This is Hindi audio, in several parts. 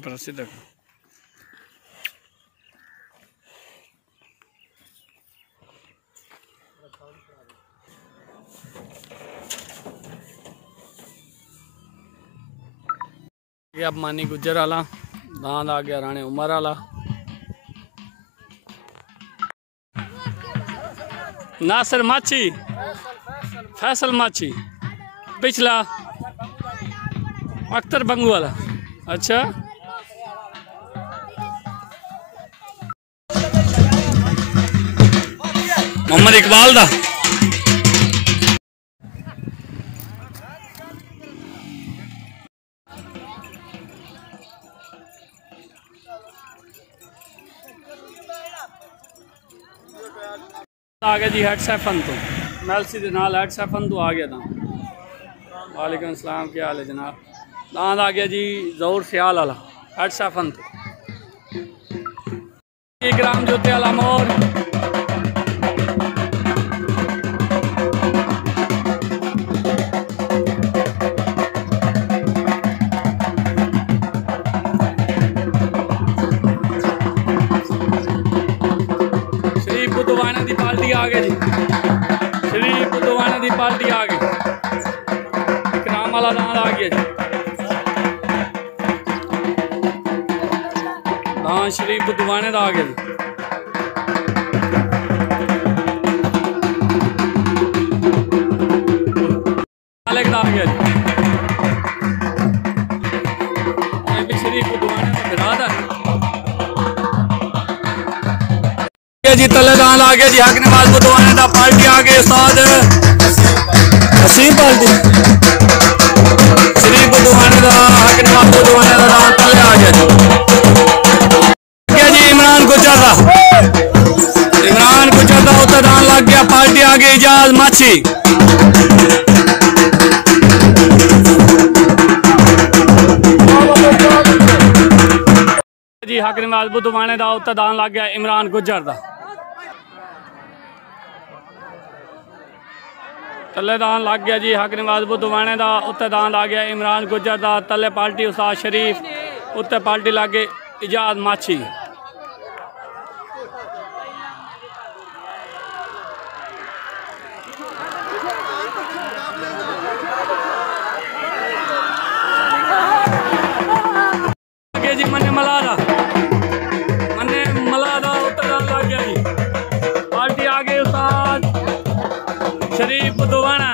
पर सीधा अब मानी गुजर आला दांद आ गया राणे उमर आला नासिर माछी फैसल माछी पिछला अख्तर बंगू वाला। अच्छा मोहम्मद इकबाल दा आ गया जी। हेड सैफन तो मेलसी के नाल हेड सैफन तो आ गया था। वालेकुम सलाम, क्या हाल है जनाब। दांद आ गया जी ज़ोर सियाल वाला हेड सैफन तो ग्राम जोते वाला मोर बुद्धवाना की पार्टी आ गई जी। श्री बुद्धवाना की पार्टी आ गई। इकराम वाला दांद आ गया जी। दांद श्री बुद्धवाने का आ गया जी। मालिक का आ गया जी। ये भी श्री बुद्धवाने का बिरादर जी। तले दांद आ गया जी। हक नवाज बुद्धवाने का पार्टी आ गई। उस्ताद हसीम पार्टी श्री बुद्धवाने का हक नवाज बुद्धवाने का दांद तले आ गया जी। इमरान गुजर का उत्तर दांद लग गया। पार्टी आ गई इजाज माछी जी। हक नवाज बुद्धवाने का उत्तर दांद लग गया इमरान गुजर का। तले दान लग गया जी। हक नवाज बुद्धवाने का उत्ते दान लग गया इमरान गुजर का। तले पार्टी उस्ताद शरीफ उत्ते पार्टी लग गई इजाज माछी। जी मन्ने मलादा उत्ते दान लग गया जी। पार्टी आ गई उस्ताद शरीफ बुद्धवाना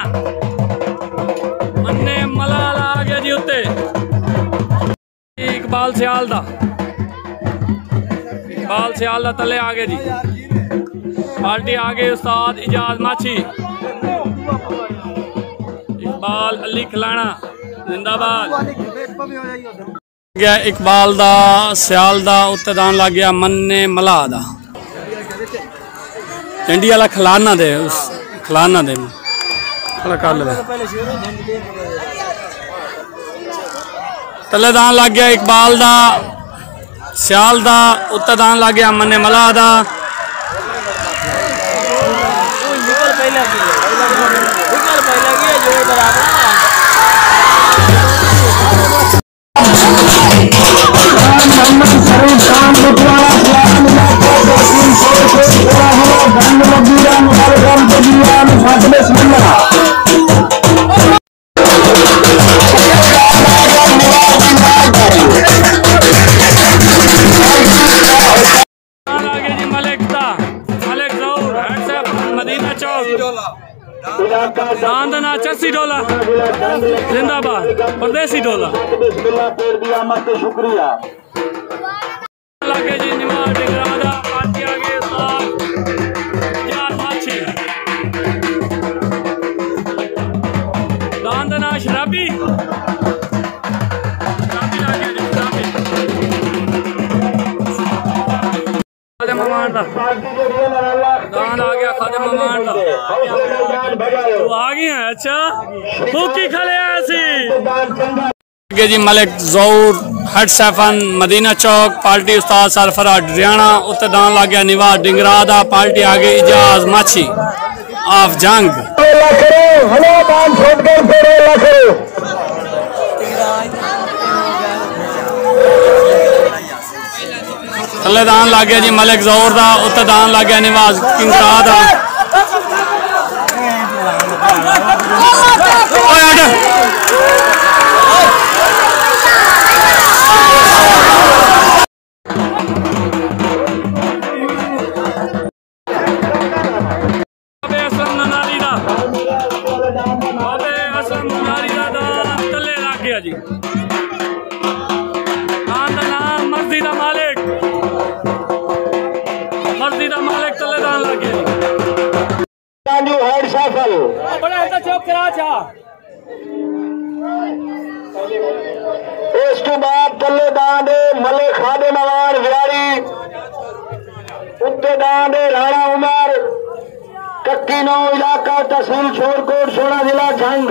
मन्ने मलाला आ गया जी। उत्ते इकबाल सियाल दा तले आ गया जी। पार्टी आ गई उस्ताद इजाज माछी इकबाल अली खिलाना जिंदाबाद। गया इकबाल दा सियाल दा उत्ते दान लग गया मन्ने मला दा। इंडिया वाला खिलाना दे उस खिलाना दे तले दान लग गया इकबाल दा सियाल दा उत्ते दान लग गया मन्ने मला दा। दांदना चस्सी डोला जिंदाबाद परदेसी डोला लगे जी। निवाज डिगरादा पार्टी आ गई यार माछी दांदना शराबी लगे जी। खादिम ममान दा दांद आ गया। खादिम ममान दा तू आ गई है। अच्छा तू की खले ऐसी जी मलिक ज़ौर हट सैफन मदीना चौक पार्टी उस्ताद सरफराज हरियाणा उत्ते दान लग गया निवास डिंगरादा पार्टी आगे इजाज माछी ऑफ जंग थले दान लग गया जी मलिक ज़ौर दा उत्ते दान लग गया निवास डिंगरादा जी मर्जी दा मालिक तले दान लग गया इस तो बाद तले दान दे मले खादे नवान विहारी उत्ते दान दे राणा उमर कक्की नौ इलाका तहसील शोरकोट सोना जिला जंग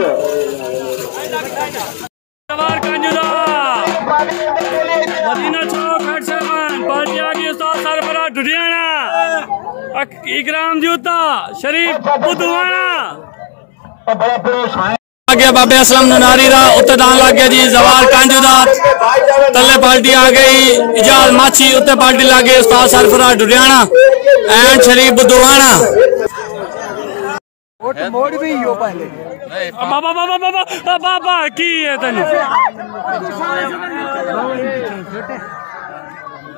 मदीना चौक हट सैफन पार्टी आगे उस्ताद सरफराज हरियाणा इकराम जूता शरीफ बुधवाना गया बाबे असलम नुनारी दा उत्ते दान लग गया जी जवार कांजूदा तले पार्टी आ गई इजाज माछी उत्ते पार्टी लग गई उस्ताद सरफराज हरियाणा एंड शरीफ बुधवाना मोड़ भी हो पाएंगे बाबा बाबा बाबा बाबा की है तेन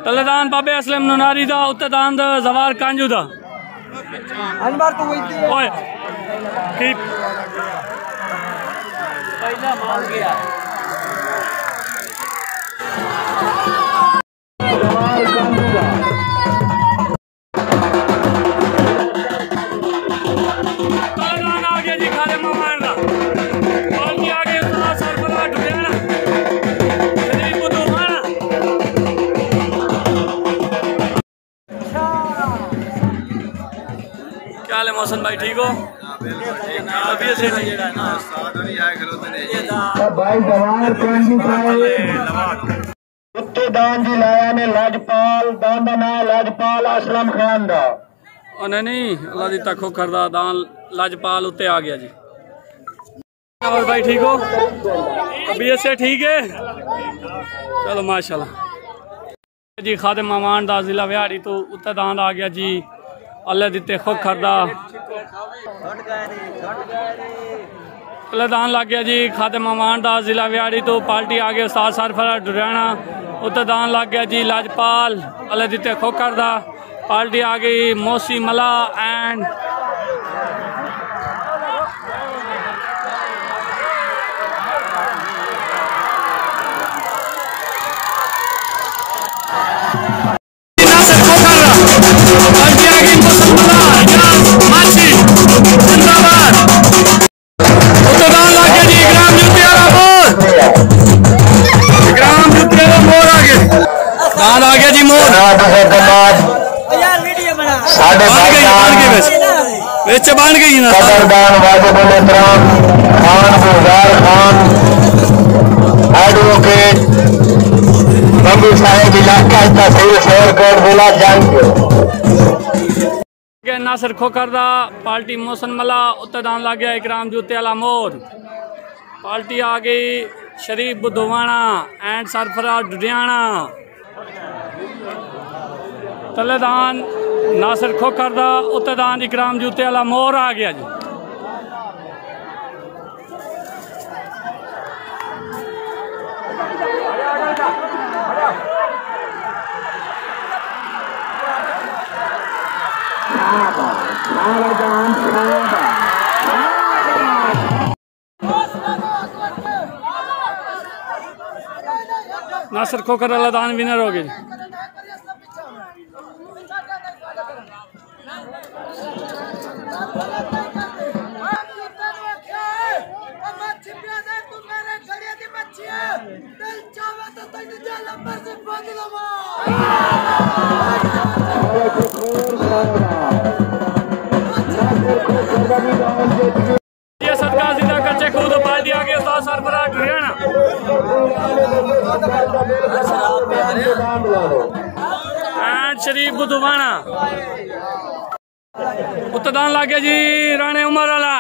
तलेदान बाबे असलम नुनारी दा उत्ते दान दा जवार कांजू दा अनवर तो ओए की पहला मान गया मौसम भाई ठीक हो दान जी लाया ने लाजपाल दान दा नाम लाजपाल असलम खान दा नहीं अल्लाह दी तक करदा दान लाजपाल उत्ते आ गया जी और भाई ठीक हो तबीयत से ठीक है चलो माशाल्लाह जी खादिम मामान दा जिला विहाड़ी तो उत्ते दान आ गया जी अल्लाह दिते खुद खरदा अल्लाह दान लग गया जी खादिम मामान दा जिला विहाड़ी तो पार्टी आ गया उस्ताद सरफराज हरियाणा उत्ते दान लग गया जी लाजपाल अल्लाह दिते खुद खरदा पार्टी आ गई मोसी मला एंड आ गया जी मोर बन गई ना एडवोकेट बंबू साहेब इलाका तहसील शोरकोट जिला जंग नासिर खोखर दा पार्टी मोहसन मला उत्ते दान लग गया इकराम जूते वाला मोर पार्टी आ गई शरीफ बुधवाना एंड सरफराज हरियाणा तलेदान नासिर खोखर दा उत्ते दान इकराम जूते वाला मोर आ गया जी नासिर खोखर वाला दान विनर हो गए ये सदका जिला कच्चे खुद पार्टी आ गया उस्ताद सरफराज हरियाणा एंड शरीफ बुधवाना उत्तरदान लागे जी राणे उमर वाला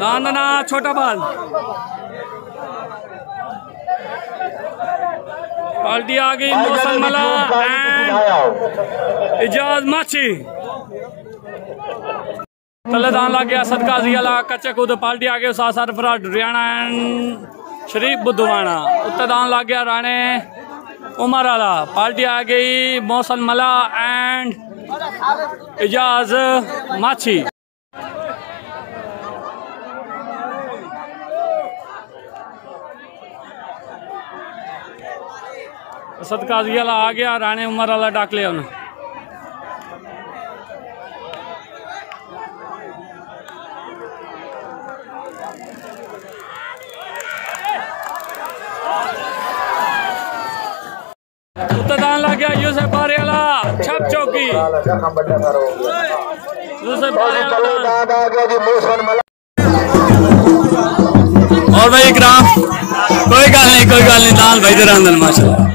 दांदना छोटा बाल पार्टी आ गई मौसम मला एंड इजाज माछी तलेदान लागे असद काजी वाला कच्चे कूद पार्टी आ गई साथ सरफराज हरियाणा एंड शरीफ बुधवाना उत्तरदान लागे राणे उमर वाला पार्टी आ गई मौसम मला एंड इजाज माछी असद काजी वाला आ गया राणे उमर वाला डाक लिया उन्हें उत्तरदान लग गया यूसुफ बारेला छप चौकी यूसुफ बारेला और भाई इकराम कोई गल नहीं दाल भाई तेरा अंदर माशाल्लाह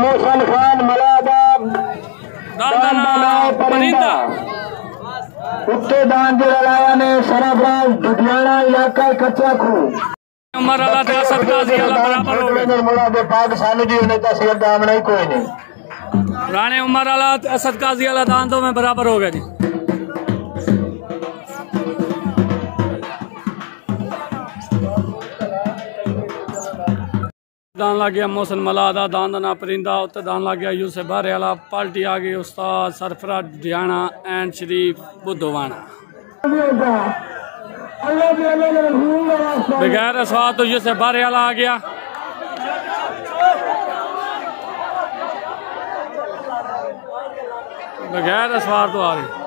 मोहसन खान मलादाब परिंदा उत्तरदान लाया ने सरफराज लुधियाना इलाका कच्चा खू उमर वाला ते असद काजी वाला बराबर हो गए मुला दे पाकिस्तानी दी ने तस्वीर दाम नहीं कोई नहीं राणे उमर वाला असद काजी वाला दान दो में बराबर हो गया जी दान लग गया मौसम मलादा दान परिंदा उत्तर दान लग गया यूसुफ बारे वाला पार्टी आ गई उस्ताद सरफराज हरियाणा एंड शरीफ बुधवाना बगैर सवाल तो यूसुफ बारे वाला आ गया बगैर सवार तो आ गई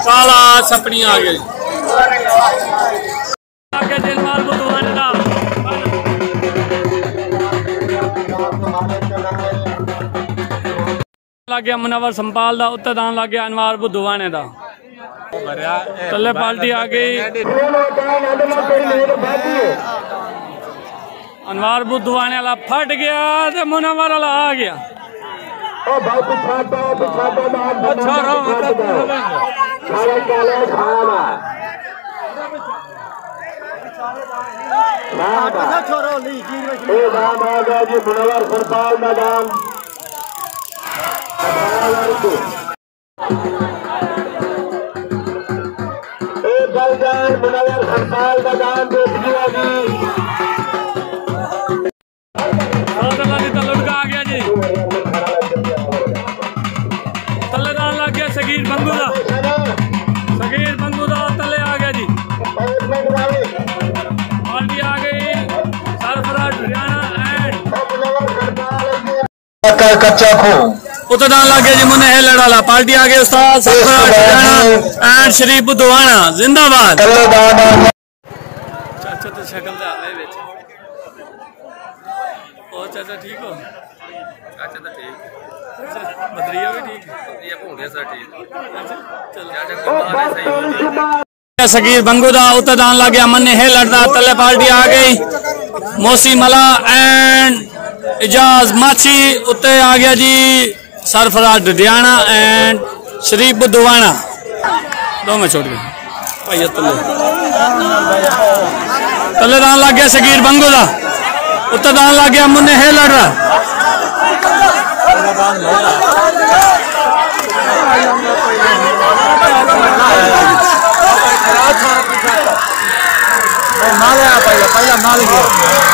साला सपनी आ गई लग गया मुनवर संपाल दा उत्तरदान लग गया अनवार बुधवाने दा तले पार्टी आ गई अनवार बुधवाने वाला फट गया तो मुनवर वाला आ गया मुनवर सरपाल मैदान मुनवर सरपाल मैदान लुटका आ गया जी तलेदान लग गया सगीर बंगूदा तले आ गया जी पार्टी आ गई सरफराज हरियाणा एंड कच्चा खो उत्तरदान लग गया जी मुन्ने है लड़ाला पार्टी आ गई उस्ताद सरफराज हरियाणा एंड शरीफ बुधवाना जिंदाबाद चाचा तो शक्ल दे आवे विच और चाचा ठीक हो चाचा तो ठीक बदरिया भी ठीक ये भूंडे सा ठीक चल चाचा सही सगीर बंगूदा उत्तरदान लग गया मन्ने है लड़दा तले पार्टी आ गई मौसी मला एंड इजाज माछी उत्ते आ गया जी सरफराज हरियाणा एंड शरीफ बुधवाना दो में छोड़ गए भाई तलेदान लग गया सगीर बंगूदा उत्तरदान लग गया मुन्ने है लड़ रहा पहला माल गया